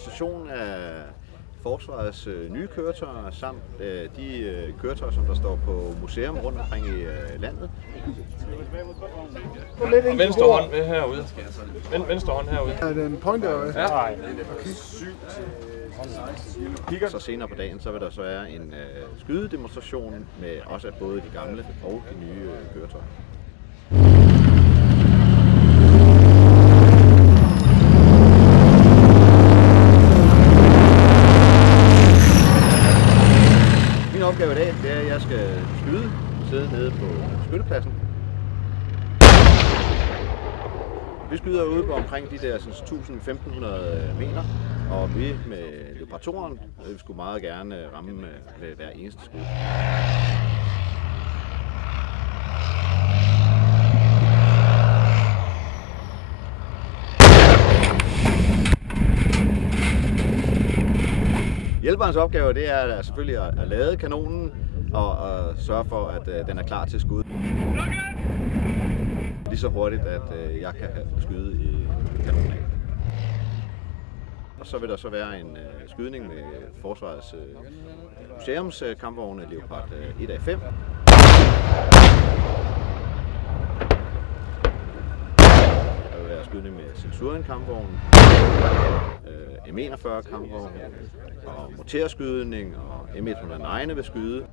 demonstration af forsvarets nye køretøjer samt de køretøjer, som der står på museum rundt omkring i landet. Venstre hånd herude. Venstre hånd herude. Er det en pointer? Ja. Okay. Så senere på dagen, så vil der så være en skydedemonstration med også både de gamle og de nye køretøjer. Min opgave i dag, det er, at jeg skal sidde nede på skyttepladsen. Vi skyder ude på omkring de der 1000-1500 meter, og vi med Leopard vi skulle meget gerne ramme med hver eneste skud. Hjælperens opgave, det er selvfølgelig at lade kanonen og sørge for, at den er klar til skud. Lige så hurtigt, at jeg kan skyde i kanonen af. Og så vil der så være en skydning med forsvarets museumskampvogne Leopard 1A5. Der vil være skydning med Centurion kampvogn, M41 kampvogn og morterskydning, og M109 vil skyde.